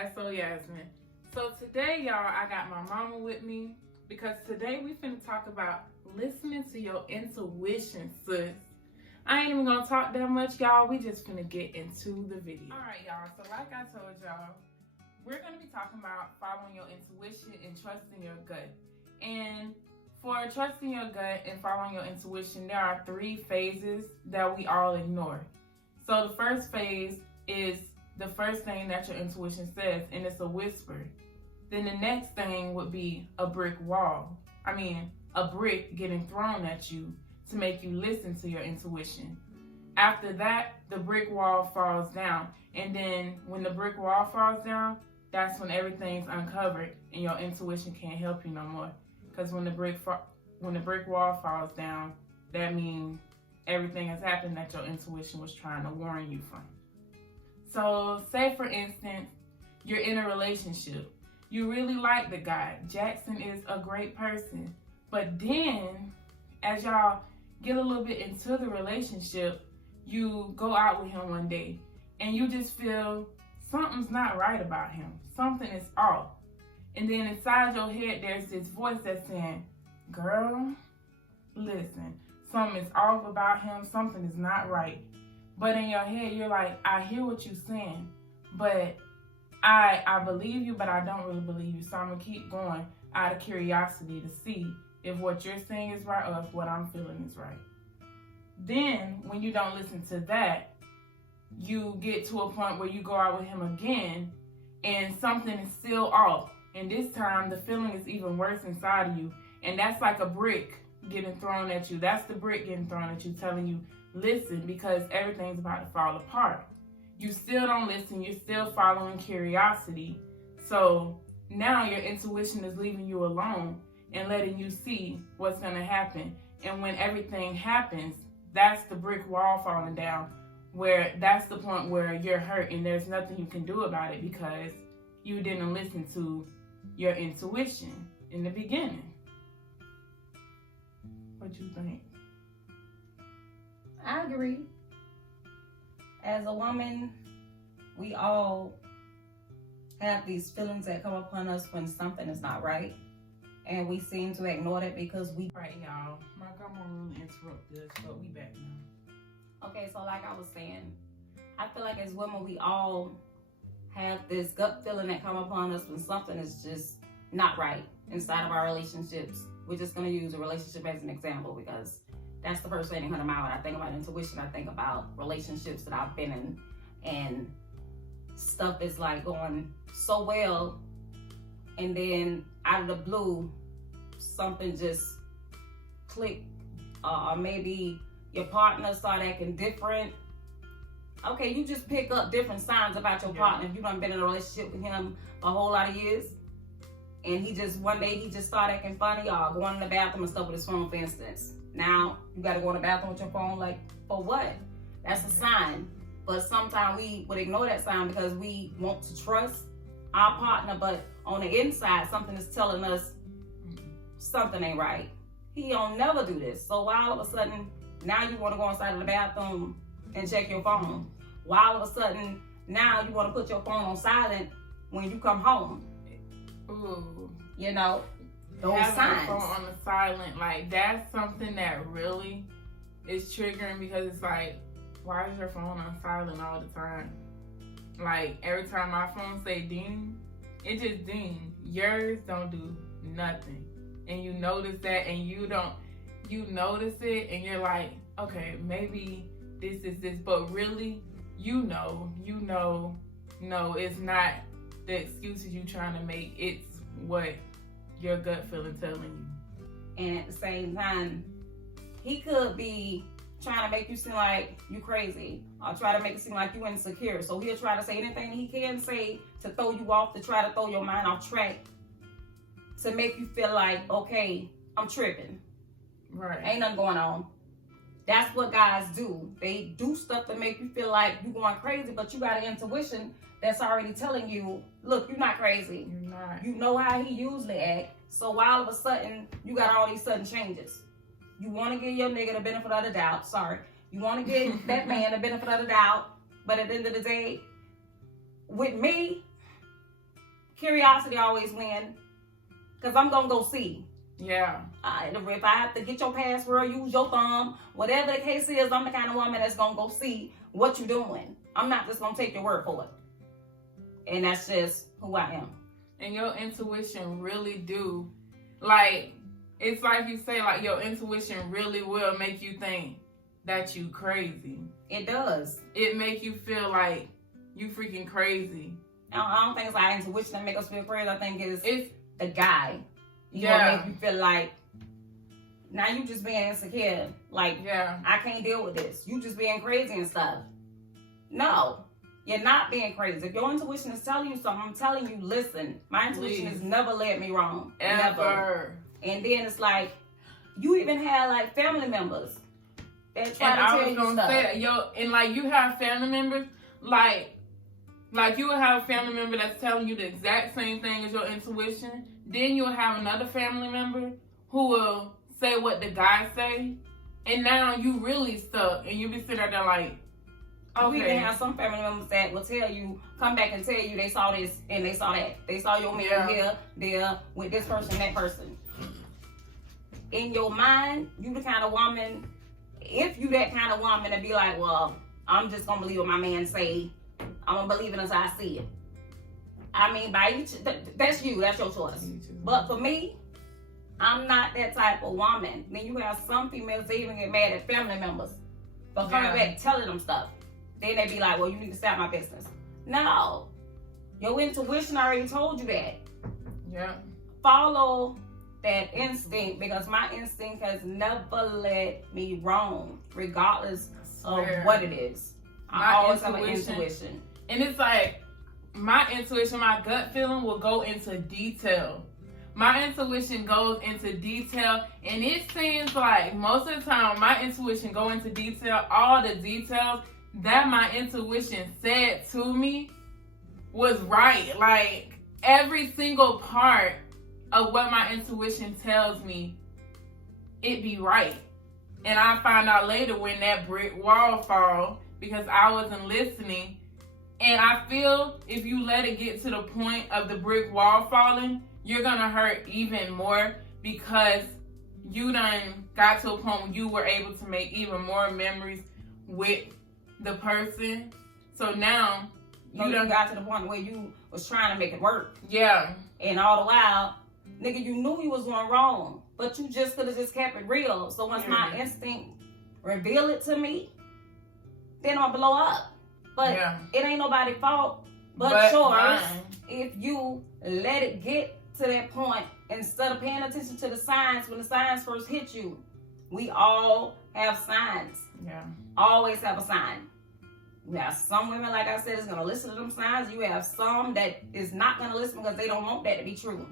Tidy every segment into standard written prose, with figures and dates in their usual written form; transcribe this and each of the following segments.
That's so Yasmin. So today, y'all, I got my mama with me because today we finna talk about listening to your intuition, sis. I ain't even gonna talk that much, y'all. We just finna get into the video. All right, y'all. So like I told y'all, we're gonna be talking about following your intuition and trusting your gut. And for trusting your gut and following your intuition, there are 3 phases that we all ignore. So the first phase is the first thing that your intuition says, and it's a whisper. Then the next thing would be a brick wall. A brick getting thrown at you to make you listen to your intuition. After that, the brick wall falls down. And then when the brick wall falls down, that's when everything's uncovered and your intuition can't help you no more. Because when the brick wall falls down, that means everything has happened that your intuition was trying to warn you from. So say for instance, you're in a relationship. You really like the guy. Jackson is a great person. But then, as y'all get a little bit into the relationship, you go out with him one day and you just feel something's not right about him. Something is off. And then inside your head, there's this voice that's saying, girl, listen, something is off about him. Something is not right. But in your head, you're like, I hear what you're saying, but I believe you, but I don't really believe you. So I'm going to keep going out of curiosity to see if what you're saying is right or if what I'm feeling is right. Then, when you don't listen to that, you get to a point where you go out with him again and something is still off. And this time, the feeling is even worse inside of you. And that's like a brick getting thrown at you. That's the brick getting thrown at you, telling you, listen, because everything's about to fall apart. You still don't listen. You're still following curiosity. So now your intuition is leaving you alone and letting you see what's going to happen. And when everything happens, that's the brick wall falling down, where that's the point where you're hurt and there's nothing you can do about it because you didn't listen to your intuition in the beginning. What you think? I agree. As a woman, we all have these feelings that come upon us when something is not right. And we seem to ignore it because we... Right, y'all. My grandma really interrupt this, but we back now. Okay, so like I was saying, I feel like as women, we all have this gut feeling that come upon us when something is just not right inside of our relationships. We're just going to use a relationship as an example because that's the first thing that comes to mind when I think about intuition. I think about relationships that I've been in, and stuff is like going so well, and then out of the blue, something just clicked, or maybe your partner started acting different. Okay, you just pick up different signs about your partner. If you done been in a relationship with him a whole lot of years, and one day he just started acting funny, or going in the bathroom and stuff with his phone, for instance. Now, you got to go in the bathroom with your phone, like, for what? That's a sign. But sometimes we would ignore that sign because we want to trust our partner, but on the inside, something is telling us something ain't right. He don't never do this. So why all of a sudden, now you want to go inside of the bathroom and check your phone? Why all of a sudden, now you want to put your phone on silent when you come home? Ooh. You know? Those having signs. your phone on the silent, like, that's something that really is triggering because it's like, why is your phone on silent all the time? Like, every time my phone say ding, it just ding. Yours don't do nothing. And you notice that, and you notice it, and you're like, okay, maybe this is this, but really, no, it's not the excuses you trying to make. It's what your gut feeling telling you. And at the same time, he could be trying to make you seem like you crazy, or try to make it seem like you insecure. So he'll try to say anything he can say to throw you off, to try to throw your mind off track, to make you feel like, okay, I'm tripping. Right. Ain't nothing going on. That's what guys do. They do stuff to make you feel like you're going crazy, but you got an intuition that's already telling you, look, you're not crazy. You're not. You know how he usually act. So why all of a sudden you got all these sudden changes? You want to give your nigga the benefit of the doubt. Sorry. You want to give that man the benefit of the doubt. But at the end of the day, with me, curiosity always win. Because I'm going to go see. Yeah. If I have to get your password, use your thumb, whatever the case is, I'm the kind of woman that's going to go see what you're doing. I'm not just going to take your word for it. And that's just who I am. And your intuition really do, like, it's like you say, like, your intuition really will make you think that you crazy. It does. It make you feel like you freaking crazy. I don't think it's our intuition that make us feel crazy. I think it's the guy. You know, make you feel like, now you just being insecure. Like, I can't deal with this. You just being crazy and stuff. No. You're not being crazy. If your intuition is telling you something, I'm telling you, listen. My intuition has never led me wrong. Ever. Never. And then it's like, you even have like family members that try to tell you stuff. Say, and like you have family members, like you will have a family member that's telling you the exact same thing as your intuition. Then you'll have another family member who will say what the guy say. And now you really stuck. And you be sitting there like, okay. We even have some family members that will tell you, come back and tell you they saw this and they saw that. They saw your man here, there, with this person, that person. In your mind, you the kind of woman, if you that kind of woman, to be like, well, I'm just going to believe what my man say. I'm going to believe it as I see it. I mean, that's you. That's your choice. But for me, I'm not that type of woman. Then you have some females, they even get mad at family members for coming back telling them stuff. Then they be like, well, you need to stop my business. No. Your intuition already told you that. Yeah. Follow that instinct, because my instinct has never led me wrong, regardless of what it is. I always have an intuition. And it's like, my intuition, my gut feeling will go into detail. My intuition goes into detail, and it seems like most of the time my intuition go into detail, all the details that my intuition said to me was right. Like, every single part of what my intuition tells me, it be right. And I find out later when that brick wall fall, because I wasn't listening. And I feel if you let it get to the point of the brick wall falling, you're gonna hurt even more, because you done got to a point where you were able to make even more memories with the person. So now you done got to the point where you was trying to make it work. Yeah. And all the while, nigga, you knew you was going wrong, but you just could have just kept it real. So once my instinct revealed it to me, then I'll blow up. But it ain't nobody's fault but yours mine. If you let it get to that point instead of paying attention to the signs when the signs first hit you. We all have signs. Yeah. Always have a sign. You have some women, like I said, is going to listen to them signs. You have some that is not going to listen because they don't want that to be true.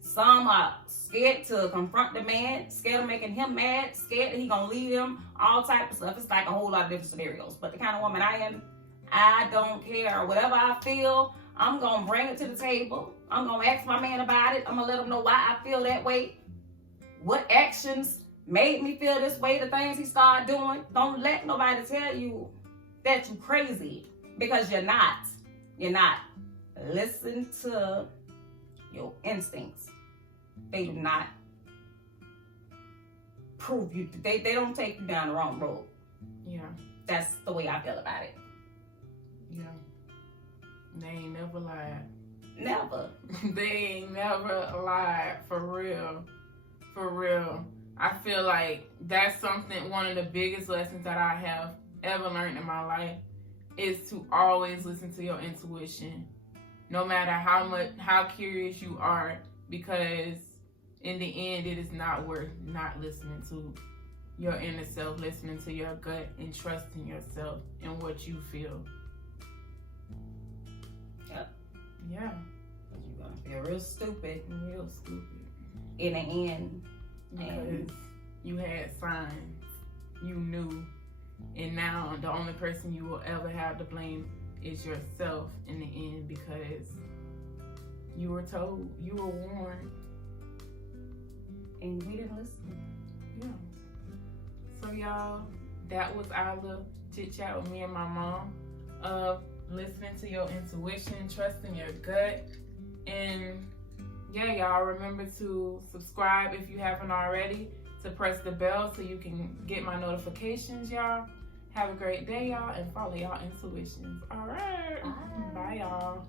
Some are scared to confront the man, scared of making him mad, scared that he going to leave them, all type of stuff. It's like a whole lot of different scenarios. But the kind of woman I am, I don't care. Whatever I feel, I'm going to bring it to the table. I'm going to ask my man about it. I'm going to let him know why I feel that way. What actions made me feel this way, the things he started doing. Don't let nobody tell you that you're crazy, because you're not. You're not. Listen to your instincts. They do not prove you. They don't take you down the wrong road. Yeah. That's the way I feel about it. Yeah. They ain't never lied. Never. They ain't never lied, for real. For real. I feel like that's something, one of the biggest lessons that I have ever learned in my life, is to always listen to your intuition, no matter how curious you are, because in the end, it is not worth not listening to your inner self, listening to your gut, and trusting yourself and what you feel. Yep. Yeah. You're gonna feel real stupid. Real stupid. In the end. Because you had signs, you knew, and now the only person you will ever have to blame is yourself in the end, because you were told, you were warned, and we didn't listen. Yeah. So y'all, that was our little chit chat with me and my mom of listening to your intuition, trusting your gut, And yeah, y'all, remember to subscribe if you haven't already, to press the bell so you can get my notifications, y'all. Have a great day, y'all, and follow y'all intuitions. All right. Bye. Bye y'all.